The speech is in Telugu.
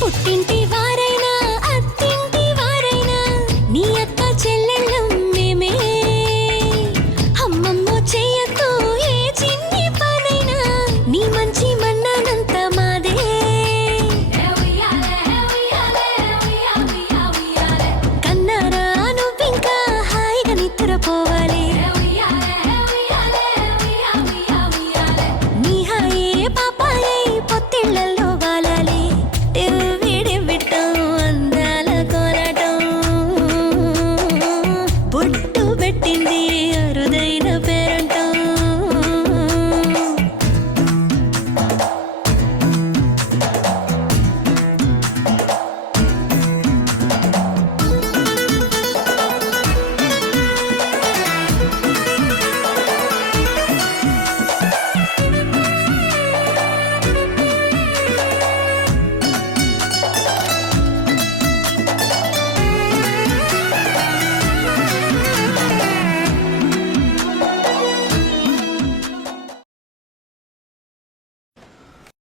పుట్టింటి వారైనా అత్తింటి వారైనా నీ అక్క చెల్లెళ్ళం మేమే. అమ్మమ్మో చెయ్యతో ఏ చిన్ని పనైనా నీ మంచి మన్నానంత మాదే. కన్నారా నువ్వింకా హాయిగా నిద్రపోవాలి. నీ హాయే పాపాయే పొత్తిళ్లలో వాలాలి. బొట్టు పెట్టింది అరుదైన పేరు